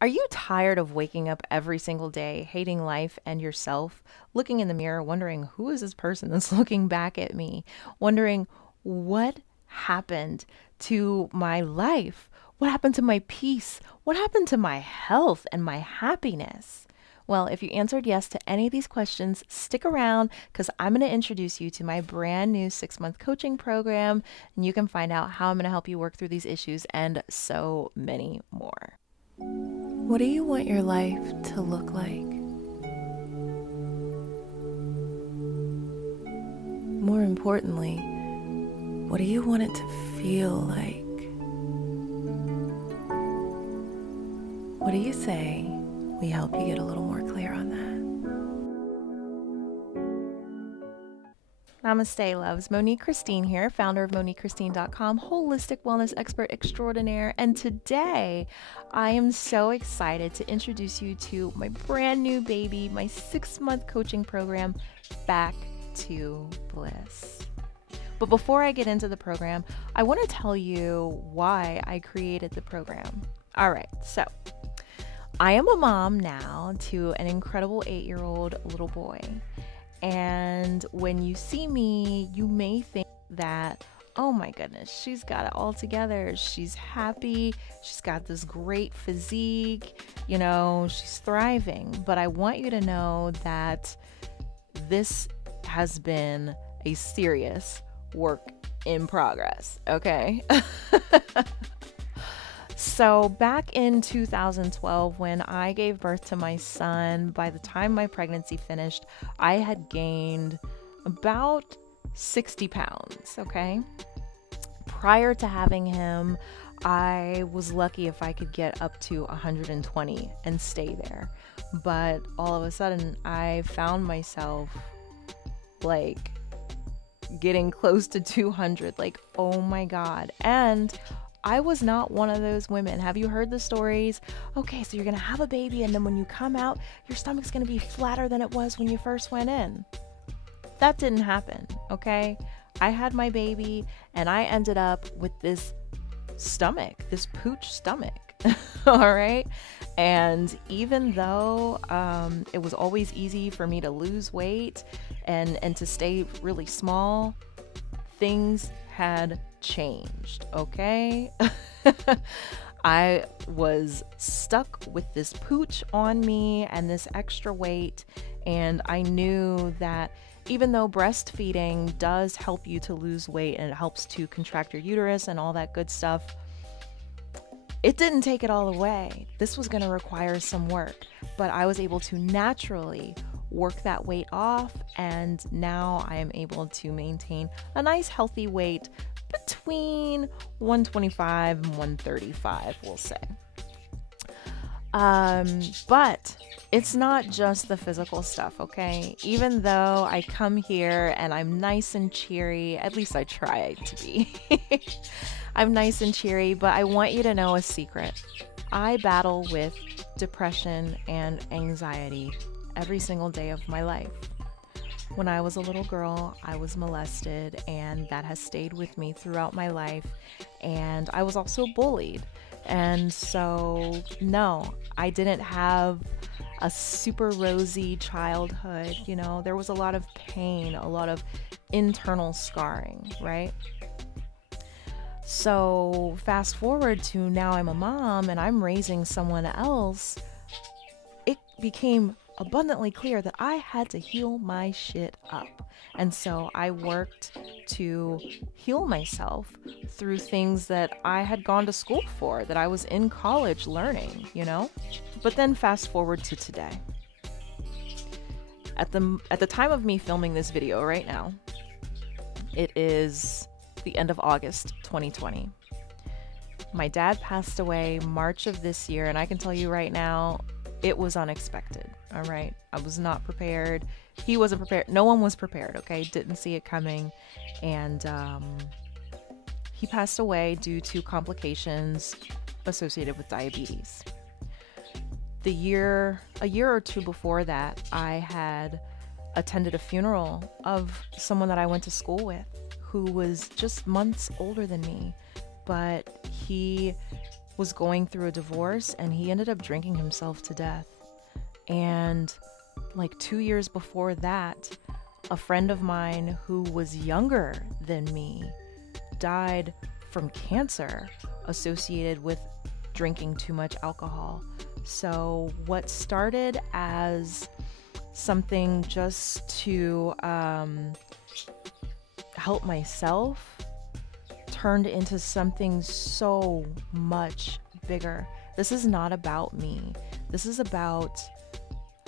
Are you tired of waking up every single day, hating life and yourself, looking in the mirror, wondering who is this person that's looking back at me, wondering what happened to my life? What happened to my peace? What happened to my health and my happiness? Well, if you answered yes to any of these questions, stick around because I'm going to introduce you to my brand new 6-month coaching program, and you can find out how I'm going to help you work through these issues and so many more. What do you want your life to look like? More importantly, what do you want it to feel like? What do you say we help you get a little more clear on that? Namaste, loves. Monique Christine here, founder of MoniqueChristine.com, holistic wellness expert extraordinaire. And today, I am so excited to introduce you to my brand new baby, my 6-month coaching program, Back to Bliss. But before I get into the program, I want to tell you why I created the program. All right, so I am a mom now to an incredible 8-year-old little boy. And when you see me, you may think that, oh my goodness, she's got it all together. She's happy. She's got this great physique. You know, she's thriving. But I want you to know that this has been a serious work in progress, okay? So back in 2012, when I gave birth to my son, by the time my pregnancy finished, I had gained about 60 pounds, okay? Prior to having him, I was lucky if I could get up to 120 and stay there. But all of a sudden, I found myself like getting close to 200, like, oh my God. And I was not one of those women. Have you heard the stories? Okay, so you're gonna have a baby, and then when you come out, your stomach's gonna be flatter than it was when you first went in. That didn't happen, okay? I had my baby, and I ended up with this stomach, this pooch stomach, all right? And even though it was always easy for me to lose weight and to stay really small, things had changed, okay? I was stuck with this pooch on me and this extra weight, and I knew that even though breastfeeding does help you to lose weight and it helps to contract your uterus and all that good stuff, it didn't take it all away. This was going to require some work, but I was able to naturally work that weight off, and now I am able to maintain a nice healthy weight between 125 and 135, we'll say. But it's not just the physical stuff, okay? Even though I come here and I'm nice and cheery, at least I try to be. I'm nice and cheery, but I want you to know a secret. I battle with depression and anxiety every single day of my life. When I was a little girl, I was molested, and that has stayed with me throughout my life. And I was also bullied. And so, no, I didn't have a super rosy childhood. You know, there was a lot of pain, a lot of internal scarring, right? So fast forward to now I'm a mom and I'm raising someone else. It became abundantly clear that I had to heal my shit up. And so I worked to heal myself through things that I had gone to school for, that I was in college learning, you know? But then fast forward to today. At the time of me filming this video right now, it is the end of August 2020. My dad passed away March of this year, and I can tell you right now, it was unexpected, all right? I was not prepared. He wasn't prepared. No one was prepared, okay? Didn't see it coming. And he passed away due to complications associated with diabetes. A year or two before that, I had attended a funeral of someone that I went to school with who was just months older than me, but he was going through a divorce, and he ended up drinking himself to death. And like 2 years before that, a friend of mine who was younger than me died from cancer associated with drinking too much alcohol. So what started as something just to help myself turned into something so much bigger. This is not about me. This is about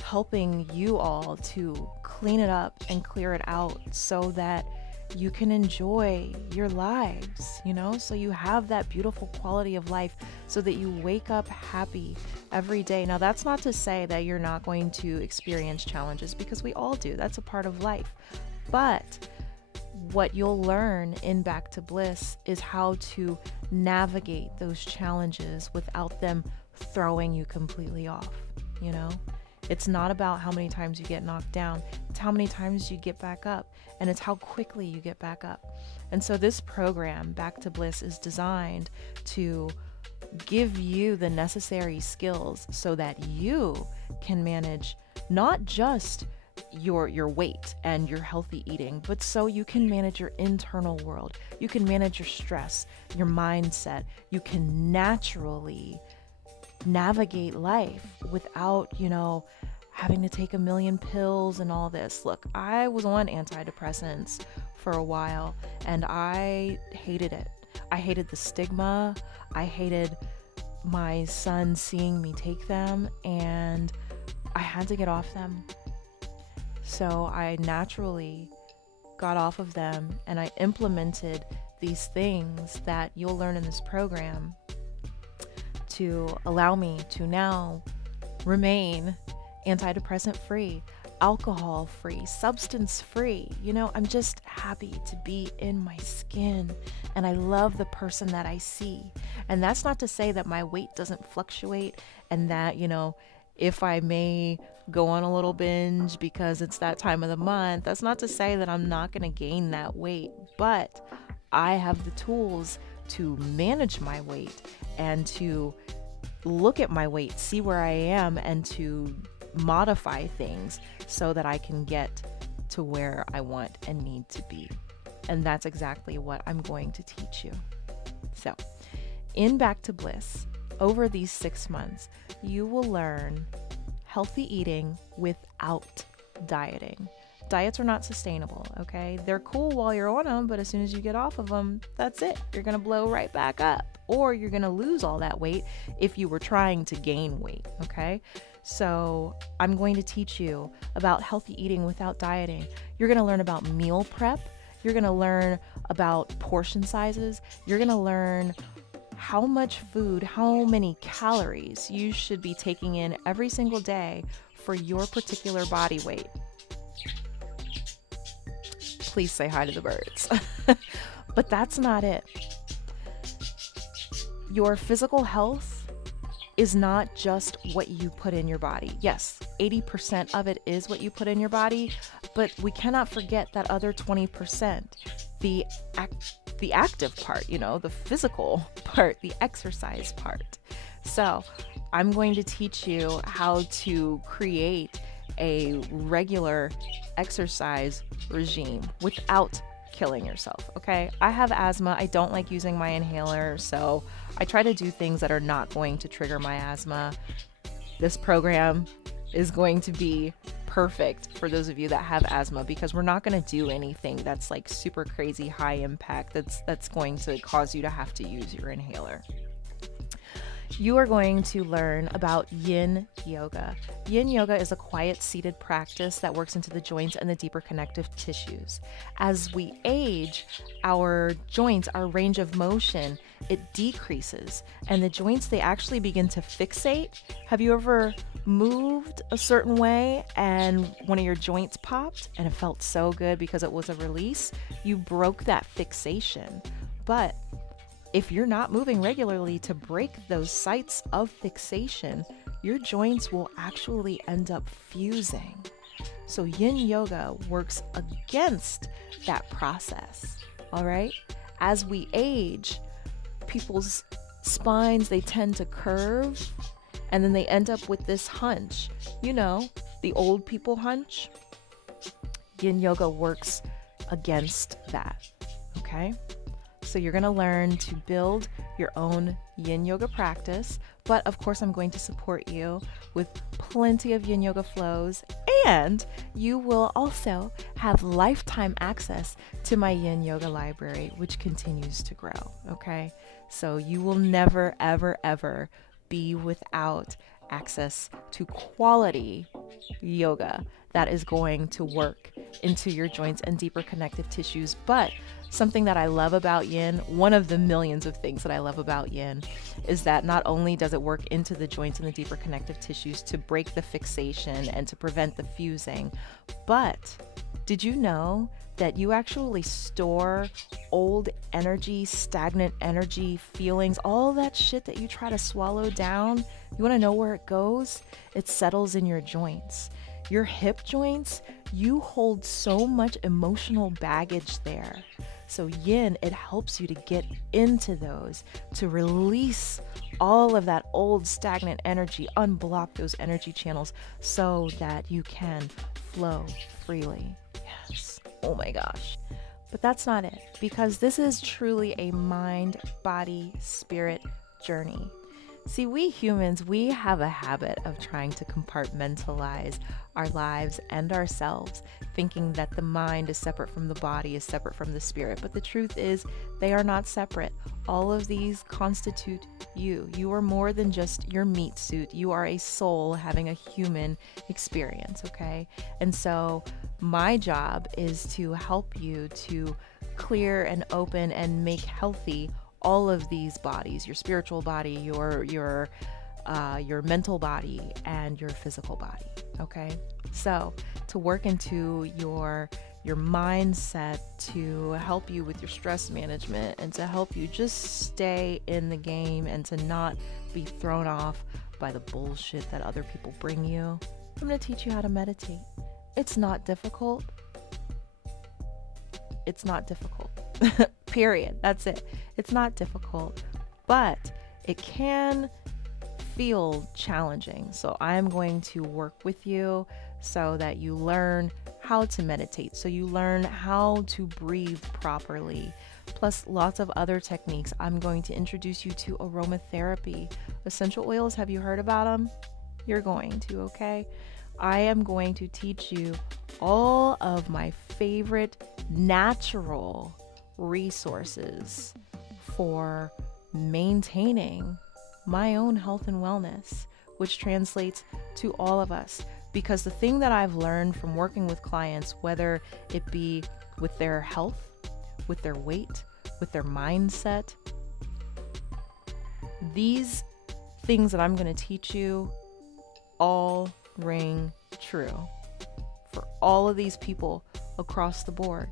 helping you all to clean it up and clear it out so that you can enjoy your lives, you know, so you have that beautiful quality of life, so that you wake up happy every day. Now, that's not to say that you're not going to experience challenges, because we all do. That's a part of life. But what you'll learn in Back to Bliss is how to navigate those challenges without them throwing you completely off, you know? It's not about how many times you get knocked down. It's how many times you get back up, and it's how quickly you get back up. And so this program, Back to Bliss, is designed to give you the necessary skills so that you can manage not just your weight and your healthy eating, but so you can manage your internal world. You can manage your stress, your mindset. You can naturally navigate life without, you know, having to take a million pills and all this. Look, I was on antidepressants for a while, and I hated it. I hated the stigma. I hated my son seeing me take them, and I had to get off them. So I naturally got off of them, and I implemented these things that you'll learn in this program to allow me to now remain antidepressant free, alcohol free, substance free. You know, I'm just happy to be in my skin, and I love the person that I see. And that's not to say that my weight doesn't fluctuate, and that, you know, if I may go on a little binge because it's that time of the month, that's not to say that I'm not going to gain that weight. But I have the tools to manage my weight and to look at my weight, see where I am, and to modify things so that I can get to where I want and need to be. And that's exactly what I'm going to teach you. So, in Back to Bliss, over these 6 months, you will learn healthy eating without dieting. Diets are not sustainable, okay? They're cool while you're on them, but as soon as you get off of them, that's it. You're gonna blow right back up, or you're gonna lose all that weight if you were trying to gain weight, okay? So I'm going to teach you about healthy eating without dieting. You're gonna learn about meal prep. You're gonna learn about portion sizes. You're gonna learn how much food, how many calories you should be taking in every single day for your particular body weight. Please say hi to the birds. But that's not it. Your physical health is not just what you put in your body. Yes, 80% of it is what you put in your body, but we cannot forget that other 20%, the active part, you know, the physical part, the exercise part. So I'm going to teach you how to create a regular exercise regime without killing yourself, okay? I have asthma. I don't like using my inhaler, so I try to do things that are not going to trigger my asthma. This program is going to be perfect for those of you that have asthma, because we're not going to do anything that's like super crazy high impact that's going to cause you to have to use your inhaler. You are going to learn about yin yoga. Yin yoga is a quiet seated practice that works into the joints and the deeper connective tissues. As we age, our joints, our range of motion, it decreases, and the joints, they actually begin to fixate. Have you ever moved a certain way and one of your joints popped and it felt so good because it was a release? You broke that fixation. But if you're not moving regularly to break those sites of fixation, your joints will actually end up fusing. So yin yoga works against that process, all right? As we age, people's spines, they tend to curve, and then they end up with this hunch. You know, the old people hunch. Yin yoga works against that, okay? So you're going to learn to build your own yin yoga practice, but of course I'm going to support you with plenty of yin yoga flows, and you will also have lifetime access to my yin yoga library, which continues to grow, okay? So you will never, ever, ever be without access to quality yoga that is going to work into your joints and deeper connective tissues. But something that I love about yin, one of the millions of things that I love about yin, is that not only does it work into the joints and the deeper connective tissues to break the fixation and to prevent the fusing, but did you know that you actually store old energy, stagnant energy, feelings, all that shit that you try to swallow down? You want to know where it goes? It settles in your joints. Your hip joints, you hold so much emotional baggage there. So yin, it helps you to get into those, to release all of that old stagnant energy, unblock those energy channels so that you can flow freely. Yes. Oh my gosh. But that's not it, because this is truly a mind, body, spirit journey. See, we humans, we have a habit of trying to compartmentalize our lives and ourselves, thinking that the mind is separate from the body, is separate from the spirit. But the truth is, they are not separate. All of these constitute you. You are more than just your meat suit. You are a soul having a human experience, okay? And so my job is to help you to clear and open and make healthy all of these bodies, your spiritual body, your mental body, and your physical body, okay? So to work into your mindset, to help you with your stress management, and to help you just stay in the game and to not be thrown off by the bullshit that other people bring you, I'm going to teach you how to meditate. It's not difficult. It's not difficult. Period. That's it. It's not difficult, but it can feel challenging. So I'm going to work with you so that you learn how to meditate, so you learn how to breathe properly, plus lots of other techniques. I'm going to introduce you to aromatherapy. Essential oils, have you heard about them? You're going to, okay? I am going to teach you all of my favorite natural resources for maintaining my own health and wellness, which translates to all of us. Because the thing that I've learned from working with clients, whether it be with their health, with their weight, with their mindset, these things that I'm going to teach you all ring true for all of these people across the board.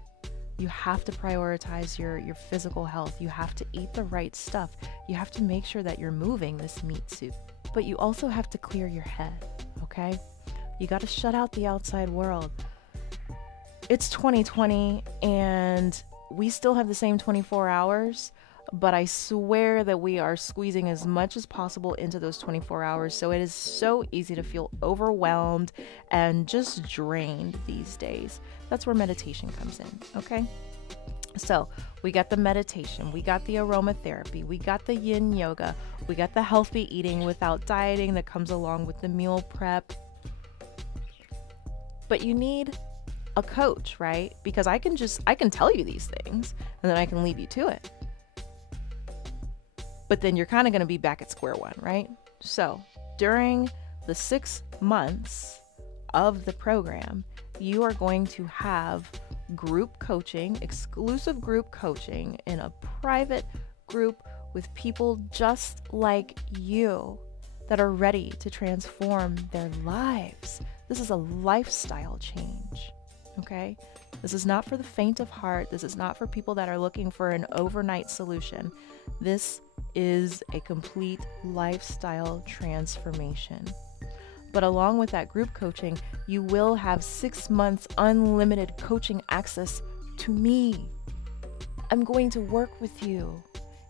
You have to prioritize your physical health. You have to eat the right stuff. You have to make sure that you're moving this meat suit. But you also have to clear your head, okay? You got to shut out the outside world. It's 2020 and we still have the same 24 hours, but I swear that we are squeezing as much as possible into those 24 hours. So it is so easy to feel overwhelmed and just drained these days. That's where meditation comes in, okay? So we got the meditation, we got the aromatherapy, we got the yin yoga, we got the healthy eating without dieting that comes along with the meal prep. But you need a coach, right? Because I can tell you these things and then I can leave you to it. But then you're kind of going to be back at square one, right? So during the 6 months of the program, you are going to have group coaching, exclusive group coaching in a private group with people just like you that are ready to transform their lives. This is a lifestyle change, okay? This is not for the faint of heart. This is not for people that are looking for an overnight solution. This is a complete lifestyle transformation. But along with that group coaching, you will have 6 months unlimited coaching access to me. I'm going to work with you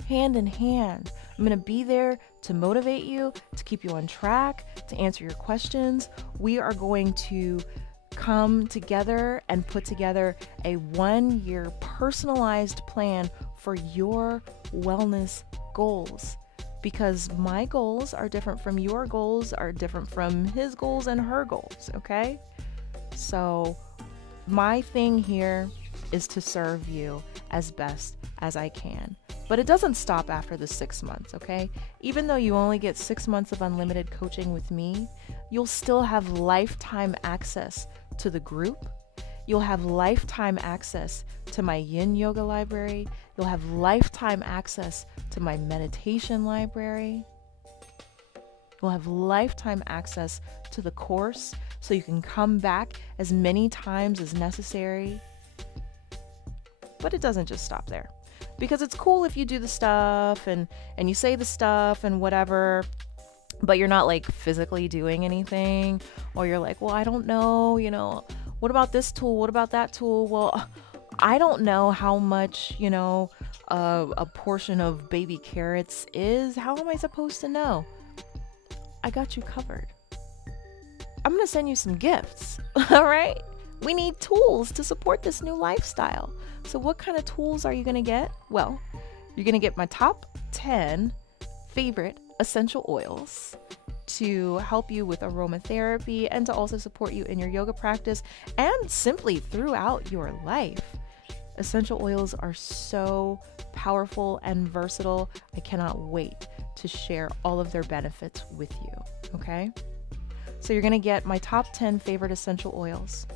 hand in hand. I'm going to be there to motivate you, to keep you on track, to answer your questions. We are going to come together and put together a 1-year personalized plan for your wellness goals, because my goals are different from your goals, are different from his goals and her goals. Okay. So my thing here is to serve you as best as I can. But it doesn't stop after the 6 months, okay? Even though you only get 6 months of unlimited coaching with me, you'll still have lifetime access to the group. You'll have lifetime access to my yin yoga library. You'll have lifetime access to my meditation library. You'll have lifetime access to the course, so you can come back as many times as necessary. But it doesn't just stop there, because it's cool if you do the stuff and you say the stuff and whatever, but you're not like physically doing anything, or you're like, well, I don't know, what about this tool? What about that tool? Well, I don't know how much, a portion of baby carrots is. How am I supposed to know? I got you covered. I'm going to send you some gifts. All right. We need tools to support this new lifestyle. So what kind of tools are you going to get? Well, you're going to get my top 10 favorite essential oils to help you with aromatherapy and to also support you in your yoga practice and simply throughout your life. Essential oils are so powerful and versatile. I cannot wait to share all of their benefits with you. Okay? So you're going to get my top 10 favorite essential oils.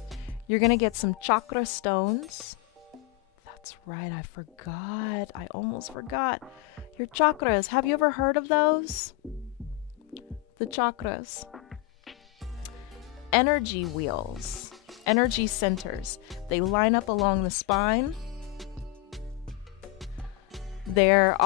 You're going to get some chakra stones. That's right. I forgot. I almost forgot. Your chakras. Have you ever heard of those? The chakras. Energy wheels. Energy centers. They line up along the spine. We're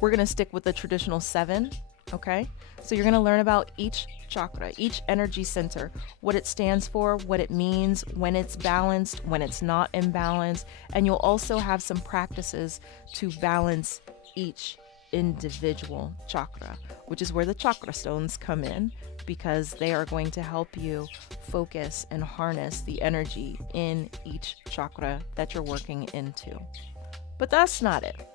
going to stick with the traditional 7. Okay? So you're going to learn about each chakra, each energy center, what it stands for, what it means, when it's balanced, when it's not imbalanced. And you'll also have some practices to balance each individual chakra, which is where the chakra stones come in, because they are going to help you focus and harness the energy in each chakra that you're working into. But that's not it.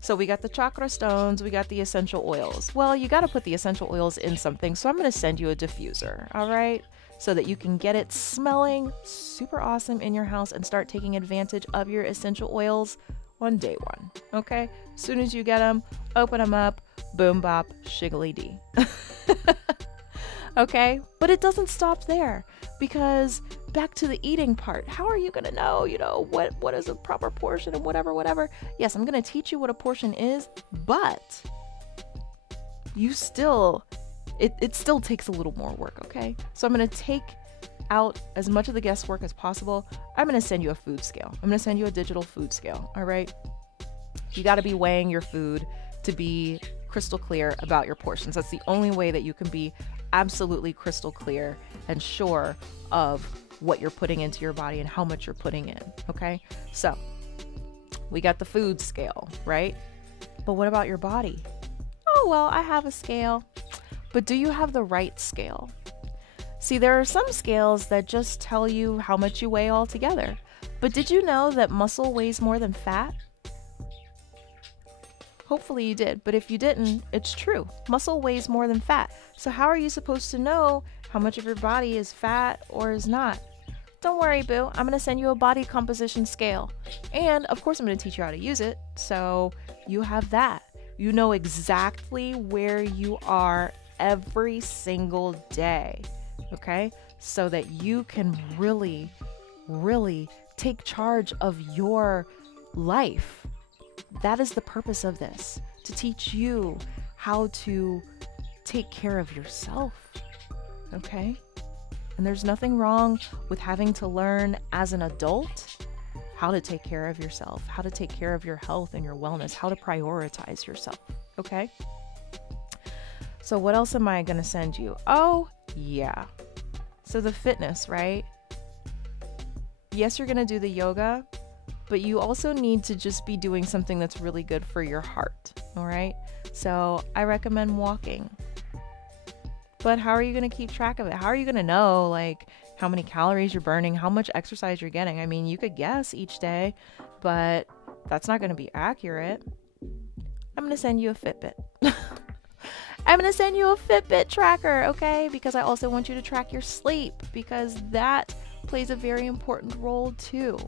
So we got the chakra stones, we got the essential oils. Well, you got to put the essential oils in something. So I'm going to send you a diffuser, all right? So that you can get it smelling super awesome in your house and start taking advantage of your essential oils on day 1, okay? As soon as you get them, open them up, boom, bop, shiggly dee. Okay? But it doesn't stop there, because back to the eating part. How are you going to know, what is a proper portion and whatever? Yes, I'm going to teach you what a portion is, but it still takes a little more work, okay? So I'm going to take out as much of the guesswork as possible. I'm going to send you a food scale. I'm going to send you a digital food scale, all right? You got to be weighing your food to be crystal clear about your portions. That's the only way that you can be absolutely crystal clear and sure of what you're putting into your body and how much you're putting in, okay? So we got the food scale, right? But what about your body? Oh, well, I have a scale. But do you have the right scale? See, there are some scales that just tell you how much you weigh altogether. But did you know that muscle weighs more than fat? Hopefully you did, but if you didn't, it's true. Muscle weighs more than fat. So how are you supposed to know how much of your body is fat or is not? Don't worry, boo. I'm going to send you a body composition scale. And of course, I'm going to teach you how to use it. So you have that. You know exactly where you are every single day. Okay? So that you can really, really take charge of your life. That is the purpose of this, to teach you how to take care of yourself, okay? And there's nothing wrong with having to learn as an adult how to take care of yourself, how to take care of your health and your wellness, how to prioritize yourself, okay? So what else am I going to send you? Oh, yeah. So the fitness, right? Yes, you're going to do the yoga, but you also need to just be doing something that's really good for your heart. All right. So I recommend walking. But how are you going to keep track of it? How are you going to know like how many calories you're burning, how much exercise you're getting? I mean, you could guess each day, but that's not going to be accurate. I'm going to send you a Fitbit. I'm going to send you a Fitbit tracker, okay? Because I also want you to track your sleep, because that plays a very important role too.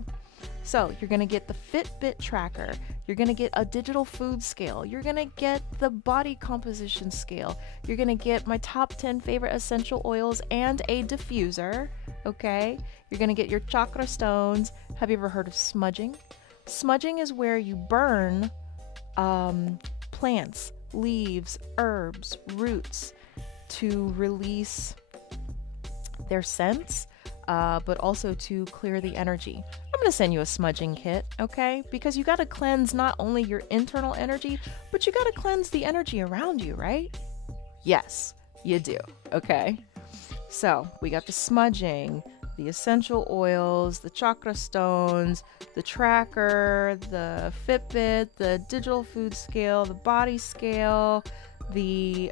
So you're going to get the Fitbit tracker. You're going to get a digital food scale. You're going to get the body composition scale. You're going to get my top 10 favorite essential oils and a diffuser, okay? You're going to get your chakra stones. Have you ever heard of smudging? Smudging is where you burn plants, leaves, herbs, roots to release their scents, but also to clear the energy. I'm going to send you a smudging kit, okay? Because you got to cleanse not only your internal energy, but you got to cleanse the energy around you, right? Yes, you do, okay? So we got the smudging, the essential oils, the chakra stones, the tracker, the Fitbit, the digital food scale, the body scale, the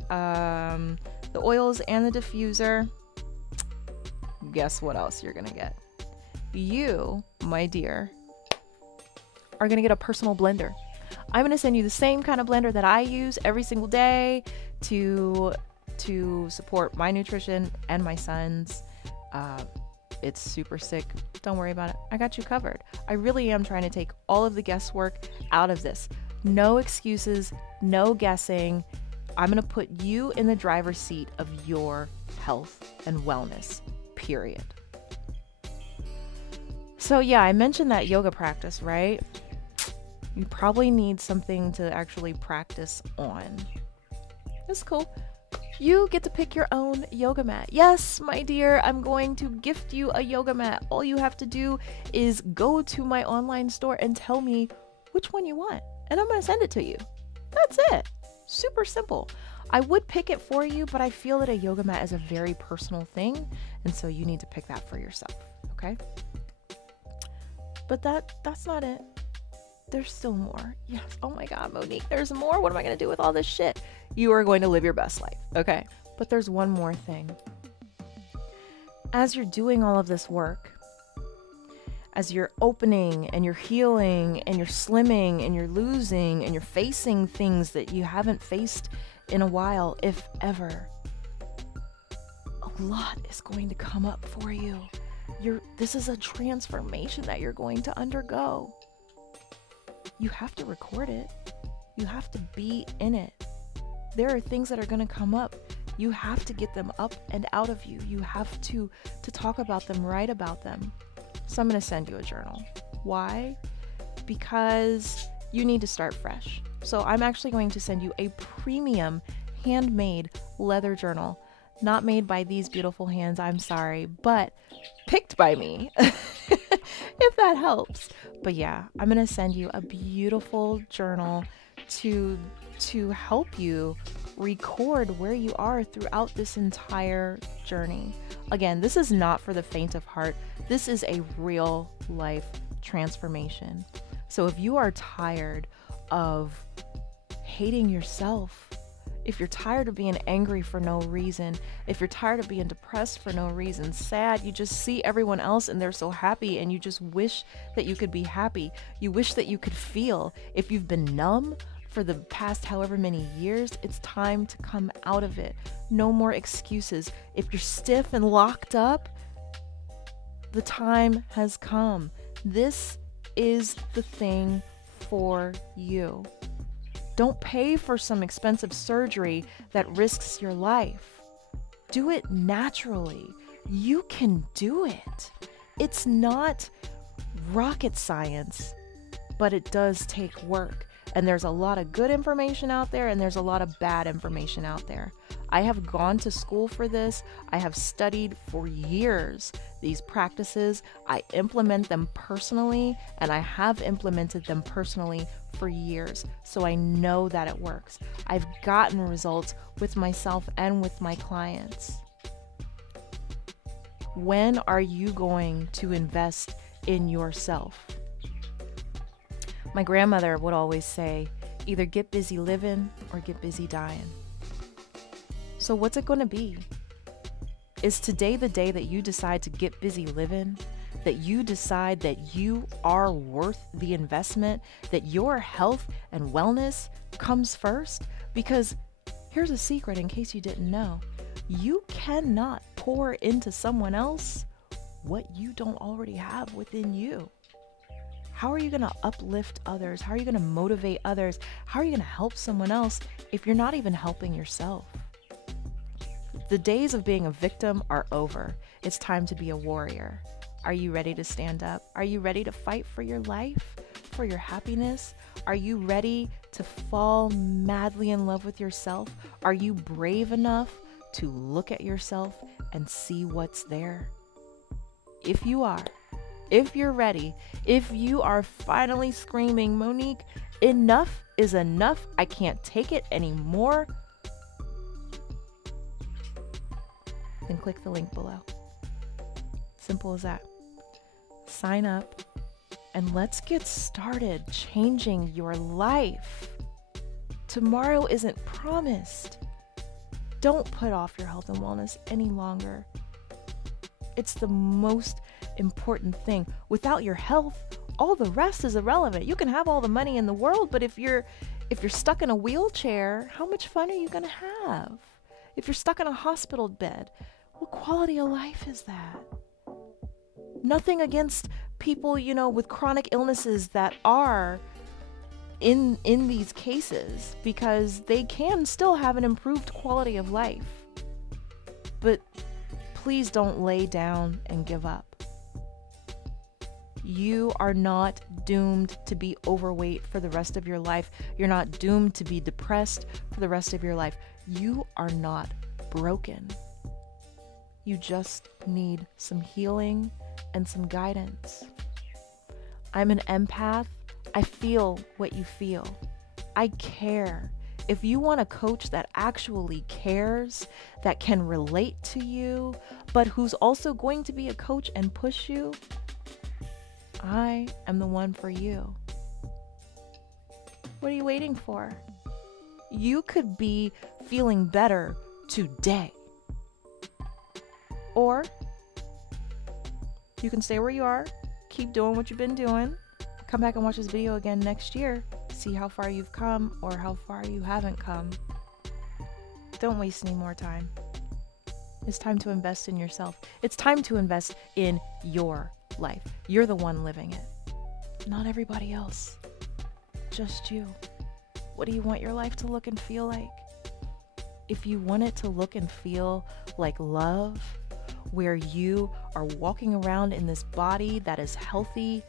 oils and the diffuser. Guess what else you're gonna get? You, my dear, are gonna get a personal blender. I'm gonna send you the same kind of blender that I use every single day to support my nutrition and my son's. It's super sick. Don't worry about it. I got you covered. I really am trying to take all of the guesswork out of this. No excuses, no guessing. I'm going to put you in the driver's seat of your health and wellness, period. So yeah, I mentioned that yoga practice, right? You probably need something to actually practice on. That's cool. You get to pick your own yoga mat. Yes, my dear, I'm going to gift you a yoga mat. All you have to do is go to my online store and tell me which one you want, and I'm going to send it to you. That's it. Super simple. I would pick it for you, but I feel that a yoga mat is a very personal thing, and so you need to pick that for yourself, okay? But that's not it. There's still more. Yes. Oh my God, Monique, there's more. What am I going to do with all this shit? You are going to live your best life. Okay. But there's one more thing. As you're doing all of this work, as you're opening and you're healing and you're slimming and you're losing and you're facing things that you haven't faced in a while, if ever, a lot is going to come up for you. This is a transformation that you're going to undergo. You have to record it. You have to be in it. There are things that are going to come up. You have to get them up and out of you. You have to talk about them, write about them. So I'm going to send you a journal. Why? Because you need to start fresh. So I'm actually going to send you a premium handmade leather journal. Not made by these beautiful hands, I'm sorry, but picked by me. If that helps. But yeah, I'm going to send you a beautiful journal to help you record where you are throughout this entire journey. Again, this is not for the faint of heart. This is a real life transformation. So if you are tired of hating yourself, if you're tired of being angry for no reason, if you're tired of being depressed for no reason, sad, you just see everyone else and they're so happy and you just wish that you could be happy. You wish that you could feel. If you've been numb for the past however many years, it's time to come out of it. No more excuses. If you're stiff and locked up, the time has come. This is the thing for you. Don't pay for some expensive surgery that risks your life. Do it naturally. You can do it. It's not rocket science, but it does take work. And there's a lot of good information out there and there's a lot of bad information out there. I have gone to school for this. I have studied for years these practices. I implement them personally, and I have implemented them personally for years. So I know that it works. I've gotten results with myself and with my clients. When are you going to invest in yourself? My grandmother would always say, either get busy living or get busy dying. So what's it going to be? Is today the day that you decide to get busy living? That you decide that you are worth the investment, that your health and wellness comes first? Because here's a secret in case you didn't know. You cannot pour into someone else what you don't already have within you. How are you going to uplift others? How are you going to motivate others? How are you going to help someone else if you're not even helping yourself? The days of being a victim are over. It's time to be a warrior. Are you ready to stand up? Are you ready to fight for your life, for your happiness? Are you ready to fall madly in love with yourself? Are you brave enough to look at yourself and see what's there? If you are, if you're ready, if you are finally screaming, Monique, enough is enough, I can't take it anymore, then click the link below. Simple as that. Sign up and let's get started changing your life. Tomorrow isn't promised. Don't put off your health and wellness any longer. It's the most important thing. Without your health, all the rest is irrelevant. You can have all the money in the world, but if you're stuck in a wheelchair, how much fun are you going to have? If you're stuck in a hospital bed, what quality of life is that? Nothing against people, with chronic illnesses that are in these cases, because they can still have an improved quality of life. But please don't lay down and give up. You are not doomed to be overweight for the rest of your life. You're not doomed to be depressed for the rest of your life. You are not broken. You just need some healing and some guidance. I'm an empath. I feel what you feel. I care. If you want a coach that actually cares, that can relate to you, but who's also going to be a coach and push you, I am the one for you. What are you waiting for? You could be feeling better today. Or you can stay where you are, keep doing what you've been doing, come back and watch this video again next year, see how far you've come or how far you haven't come. Don't waste any more time. It's time to invest in yourself. It's time to invest in your life. You're the one living it, not everybody else, just you. What do you want your life to look and feel like? If you want it to look and feel like love, where you are walking around in this body that is healthy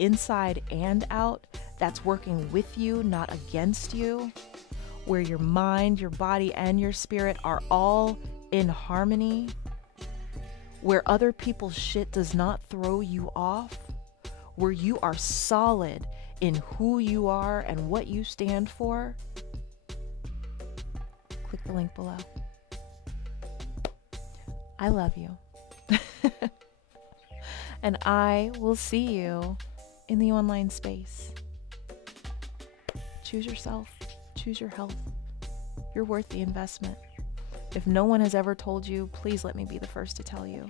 inside and out, that's working with you, not against you, where your mind, your body, and your spirit are all in harmony, where other people's shit does not throw you off, where you are solid in who you are and what you stand for, click the link below. I love you. And I will see you in the online space. Choose yourself. Choose your health. You're worth the investment. If no one has ever told you, please let me be the first to tell you.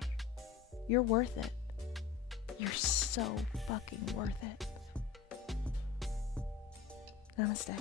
You're worth it. You're so fucking worth it. Namaste.